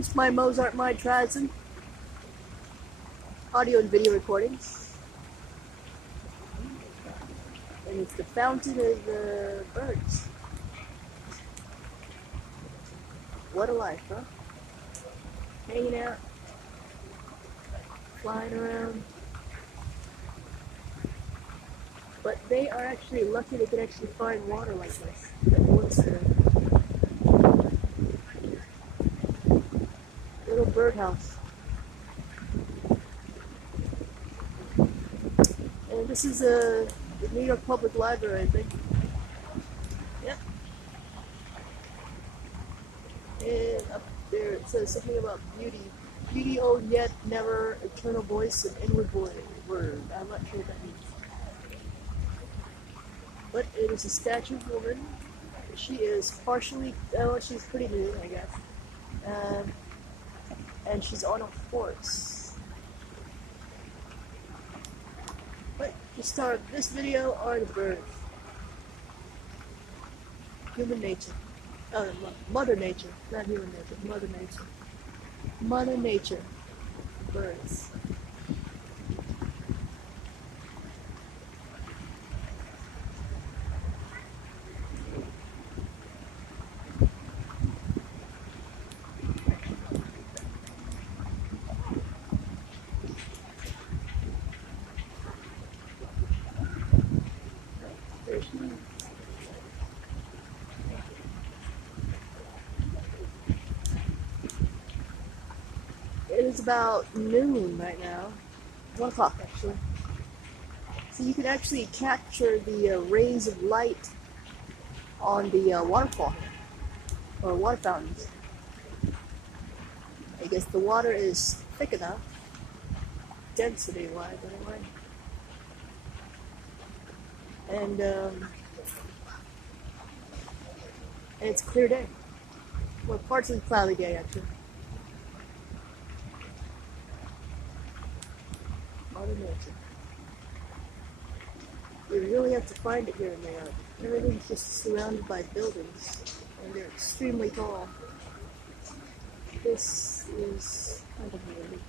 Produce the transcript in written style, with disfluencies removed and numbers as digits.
This is my Mozart, my Trazom. Audio and video recordings. And it's the fountain of the birds. What a life, huh? Hanging out, flying around. But they are actually lucky they can actually find water like this. That was a little birdhouse. And this is the New York Public Library, I think. Yep. And up there it says something about beauty. Beauty, oh yet never, eternal voice and inward word. I'm not sure what that means. But it is a statue of a woman. She is partially, she's pretty nude, I guess. And she's on a horse. But the star of this video are the birds. Human nature. Mother nature, not human nature, mother nature. Mother nature. Birds. There's one. It is about noon right now. 1 o'clock actually. So you can actually capture the rays of light on the waterfall here, or water fountains. I guess the water is thick enough, density-wise anyway. And it's clear day. Well, partly cloudy day actually. Mother nature. You really have to find it here in New York. Everything's just surrounded by buildings, and they're extremely tall. This is kind of weird.